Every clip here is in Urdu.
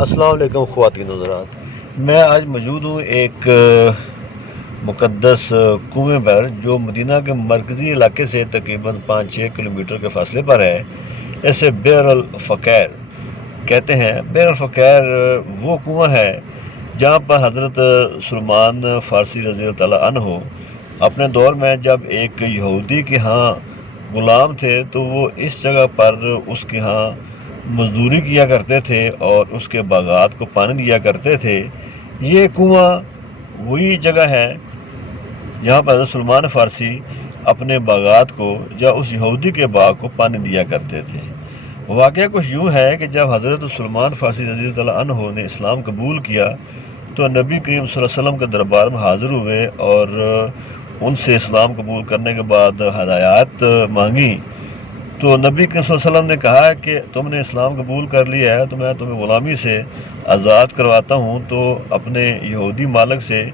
السلام علیکم خواتین حضرات، میں آج موجود ہوں ایک مقدس کنویں پر جو مدینہ کے مرکزی علاقے سے تقریباً 5-6 کلومیٹر کے فاصلے پر ہے۔ اسے بئر الفقیر کہتے ہیں۔ بئر الفقیر وہ کنواں ہے جہاں پر حضرت سلمان فارسی رضی اللہ تعالیٰ عنہ اپنے دور میں جب ایک یہودی کے ہاں غلام تھے تو وہ اس جگہ پر اس کے ہاں مزدوری کیا کرتے تھے اور اس کے باغات کو پانی دیا کرتے تھے۔ یہ کنواں وہی جگہ ہے جہاں پر حضرت سلمان فارسی اپنے باغات کو یا اس یہودی کے باغ کو پانی دیا کرتے تھے۔ واقعہ کچھ یوں ہے کہ جب حضرت سلمان فارسی رضی اللہ عنہ نے اسلام قبول کیا تو نبی کریم صلی اللہ علیہ وسلم کے دربار میں حاضر ہوئے اور ان سے اسلام قبول کرنے کے بعد ہدایات مانگی۔ تو نبی کریم صلی اللہ علیہ وسلم نے کہا کہ تم نے اسلام قبول کر لیا ہے تو میں تمہیں غلامی سے آزاد کرواتا ہوں، تو اپنے یہودی مالک سے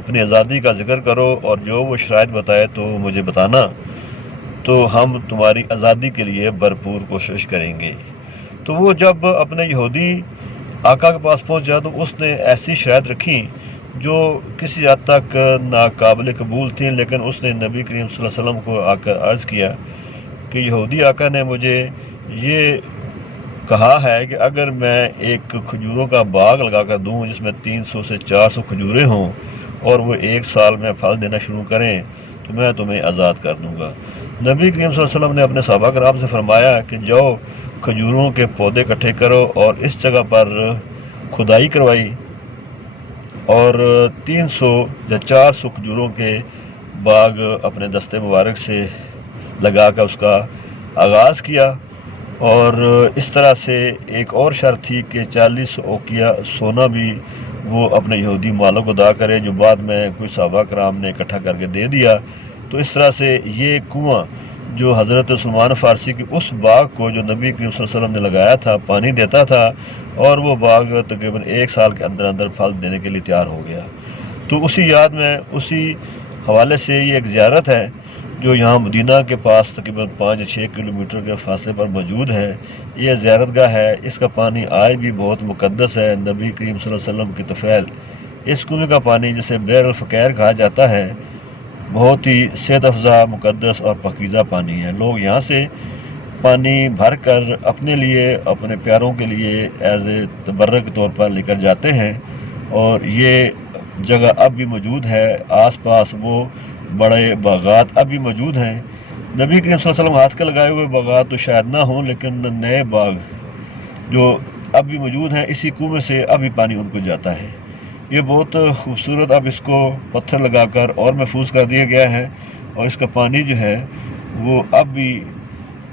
اپنی آزادی کا ذکر کرو اور جو وہ شرائط بتائے تو مجھے بتانا، تو ہم تمہاری آزادی کے لیے بھرپور کوشش کریں گے۔ تو وہ جب اپنے یہودی آقا کے پاس پہنچا تو اس نے ایسی شرائط رکھی جو کسی حد تک ناقابل قبول تھیں، لیکن اس نے نبی کریم صلی اللہ علیہ وسلم کو آ کر عرض کیا کہ یہودی آقا نے مجھے یہ کہا ہے کہ اگر میں ایک کھجوروں کا باغ لگا کر دوں جس میں 300 سے 400 کھجوریں ہوں اور وہ 1 سال میں پھل دینا شروع کریں تو میں تمہیں آزاد کر دوں گا۔ نبی کریم صلی اللہ علیہ وسلم نے اپنے صحابہ کرام سے فرمایا کہ جاؤ کھجوروں کے پودے اکٹھے کرو، اور اس جگہ پر کھدائی کروائی اور 300 یا 400 کھجوروں کے باغ اپنے دستے مبارک سے لگا کر اس کا آغاز کیا، اور اس طرح سے ایک اور شرط تھی کہ 40 اوقیہ سونا بھی وہ اپنے یہودی مالوں کو ادا کرے، جو بعد میں کوئی صحابہ کرام نے اکٹھا کر کے دے دیا۔ تو اس طرح سے یہ کنواں جو حضرت سلمان فارسی کے اس باغ کو جو نبی کریم صلی اللہ علیہ وسلم نے لگایا تھا پانی دیتا تھا، اور وہ باغ تقریباً 1 سال کے اندر اندر پھل دینے کے لیے تیار ہو گیا۔ تو اسی یاد میں اسی حوالے سے یہ ایک زیارت ہے جو یہاں مدینہ کے پاس تقریباً 5-6 کلومیٹر کے فاصلے پر موجود ہے۔ یہ زیارت گاہ ہے، اس کا پانی آج بھی بہت مقدس ہے۔ نبی کریم صلی اللہ علیہ وسلم کی طفیل اس کنویں کا پانی جسے بئر الفقیر کہا جاتا ہے بہت ہی صحت افزا، مقدس اور پاکیزہ پانی ہے۔ لوگ یہاں سے پانی بھر کر اپنے لیے، اپنے پیاروں کے لیے ایز اے تبرک کے طور پر لے کر جاتے ہیں، اور یہ جگہ اب بھی موجود ہے۔ آس پاس وہ بڑے باغات اب بھی موجود ہیں۔ نبی کریم صلی اللہ علیہ وسلم ہاتھ کے لگائے ہوئے باغات تو شاید نہ ہوں، لیکن نئے باغ جو اب بھی موجود ہیں اسی کنویں سے اب بھی پانی ان کو جاتا ہے۔ یہ بہت خوبصورت اب اس کو پتھر لگا کر اور محفوظ کر دیا گیا ہے، اور اس کا پانی جو ہے وہ اب بھی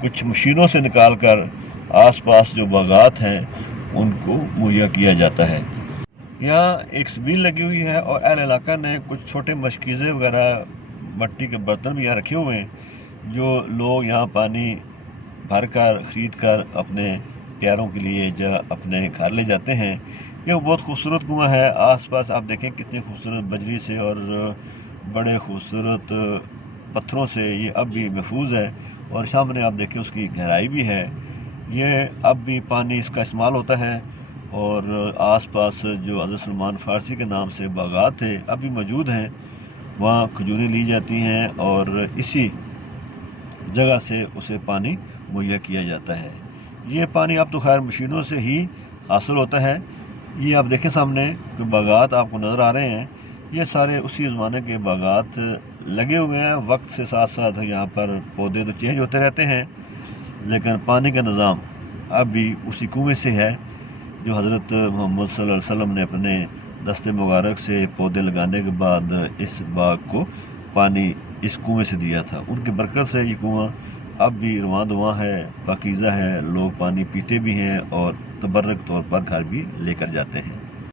کچھ مشینوں سے نکال کر آس پاس جو باغات ہیں ان کو مہیا کیا جاتا ہے۔ یہاں ایک سبیل لگی ہوئی ہے، اور اہل علاقہ نے کچھ چھوٹے مشکیزے وغیرہ مٹی کے برتن بھی یہاں رکھے ہوئے ہیں جو لوگ یہاں پانی بھر کر خرید کر اپنے پیاروں کے لیے یا اپنے گھر لے جاتے ہیں۔ یہ بہت خوبصورت کنواں ہے۔ آس پاس آپ دیکھیں کتنی خوبصورت بجری سے اور بڑے خوبصورت پتھروں سے یہ اب بھی محفوظ ہے، اور سامنے آپ دیکھیں اس کی گہرائی بھی ہے۔ یہ اب بھی پانی اس کا استعمال ہوتا ہے، اور آس پاس جو حضرت سلمان فارسی کے نام سے باغات تھے اب بھی موجود ہیں، وہاں کھجوریں لی جاتی ہیں اور اسی جگہ سے اسے پانی مہیا کیا جاتا ہے۔ یہ پانی اب تو خیر مشینوں سے ہی حاصل ہوتا ہے۔ یہ آپ دیکھیں سامنے جو باغات آپ کو نظر آ رہے ہیں یہ سارے اسی زمانے کے باغات لگے ہوئے ہیں۔ وقت سے ساتھ ساتھ یہاں پر پودے تو چینج ہوتے رہتے ہیں، لیکن پانی کا نظام اب بھی اسی کنویں سے ہے جو حضرت محمد صلی اللہ علیہ وسلم نے اپنے دست مبارک سے پودے لگانے کے بعد اس باغ کو پانی اس کنویں سے دیا تھا۔ ان کی برکت سے یہ کنواں اب بھی رواں دواں ہے، پاکیزہ ہے، لوگ پانی پیتے بھی ہیں اور تبرک طور پر گھر بھی لے کر جاتے ہیں۔